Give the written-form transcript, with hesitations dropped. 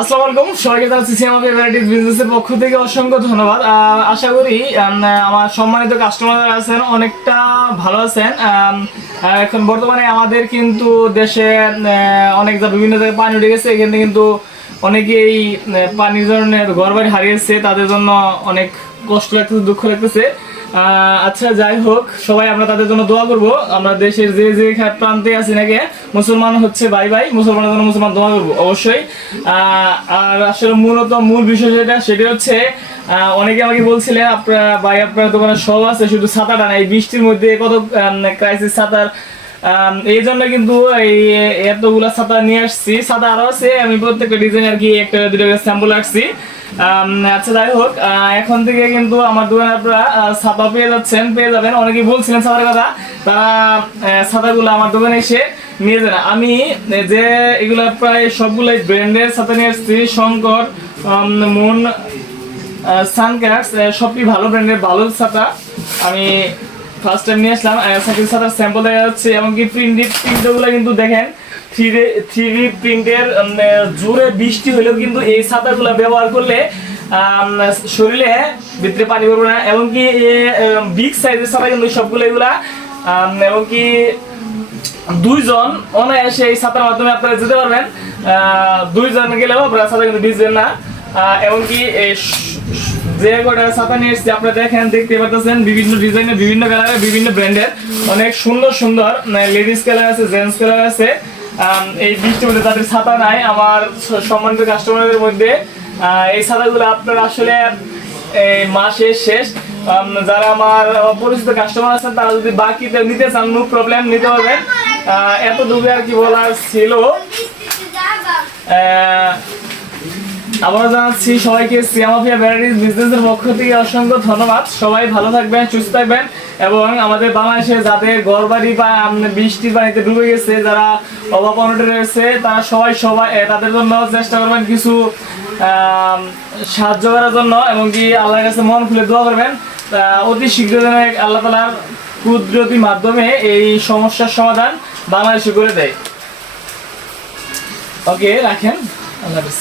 আসসালামু আলাইকুম, সবাইকে জানাচ্ছি সিএমআরপি ভ্যারাইটিজ বিজনেসের পক্ষ থেকে অসংখ্য ধন্যবাদ। আশা করি আমার সম্মানিত কাস্টমার আছেন অনেকটা ভালো আছেন। এখন বর্তমানে আমাদের কিন্তু দেশে অনেক বিভিন্ন জায়গায় পানি উঠে গেছে, এখানে কিন্তু অনেকেই পানির জন্য ঘরবাড়ি হারিয়েছে, তাদের জন্য অনেক কষ্ট লাগতেছে, দুঃখ লাগতেছে। আচ্ছা, যাই হোক, সবাই আমরা তাদের জন্য দোয়া করবো। আমরা দেশের যে যে প্রান্তে আছি নাকি, মুসলমান হচ্ছে ভাই ভাই, মুসলমানের জন্য মুসলমান দোয়া করবো অবশ্যই। আর আসলে মূল বিষয় সেটা হচ্ছে অনেকে আমাকে বলছিলেন আপনার দোকানে সব আছে, শুধু ছাতাটা না। এই বৃষ্টির মধ্যে কত ক্রাইসিস ছাতার, এই জন্য কিন্তু এই এতগুলা ছাতা নিয়ে আসছি। ছাতা আরো আছে, আমি প্রত্যেকটা ডিজাইন আর কি একটা দুটো স্যাম্পল রাখছি। আচ্ছা, যাই হোক, এখন থেকে কিন্তু আমার দোকানে আপনারা ছাতা পেয়ে যাবেন। অনেকেই বলছিলেন ছাতার কথা, তারা ছাতাগুলো আমার দোকানে এসে নিয়ে যান। আমি যে এগুলা প্রায় সবগুলাই ব্র্যান্ডের ছাতা নিয়ে আসছি, শঙ্কর, মুন, সানক্যাটস, সবই ভালো ব্র্যান্ডের ভালো ছাতা। আমি ফার্স্ট টাইম নিয়ে আসলাম। সাইকেল ছাতার স্যাম্পল দেখা যাচ্ছে, এমনকি প্রিন্টগুলো কিন্তু দেখেন থ্রি প্রিন্টের। জোরে বৃষ্টি হলেও কিন্তু এই ছাতাগুলো ব্যবহার করলে শরীরে ভিতরে পানি পড়বে না। এমনকি বিগ সাইজের ছাতা কিন্তু সবগুলো এগুলা, এমনকি দুইজন অনায়াসে এই ছাতার মাধ্যমে আপনারা যেতে পারবেন। দুইজন গেলেও আপনারা ছাতা কিন্তু ভিজবেন না। এমনকি যে কটা ছাতা নিয়ে এসেছি আপনারা দেখতে পাচ্ছেন, বিভিন্ন ডিজাইনের, বিভিন্ন কালারের, বিভিন্ন ব্র্যান্ডের, অনেক সুন্দর সুন্দর লেডিস কালার আছে, জেন্টস কালার আছে। এই বৃষ্টির মধ্যে তাদের ছাতা নাই, আমার সম্মানিত কাস্টমারদের মধ্যে এই ছাতাগুলো আপনারা আসলে মাসের শেষ যারা আমার পরিচিত কাস্টমার আছেন, তারা যদি বাকিতে নিতে চান, নো প্রবলেম, নিতে পারবেন। এতটুকু আর কি বলার ছিল। আবার জানাচ্ছি সবাইকে সিএমআরপি ভ্যারাইটিজ বিজনেসের পক্ষ থেকে অসংখ্য ধন্যবাদ। সবাই ভালো থাকবেন, সুস্থ থাকবেন, এবং আমাদের বাংলাদেশে যাদের ঘরবাড়ি বা বৃষ্টির পানিতে ডুবে গেছে, যারা অভাব অনটনে রয়েছে, তারা সবাই তাদের জন্য চেষ্টা করবেন কিছু সাহায্য করার জন্য, এবং কি আল্লাহর কাছে মন খুলে দোয়া করবেন। অতি শীঘ্র যেন আল্লাহ তাআলার কুদরতি মাধ্যমে এই সমস্যার সমাধান বাংলাদেশে করে দেয়। ওকে, রাখেন, আল্লাহ হাফেজ।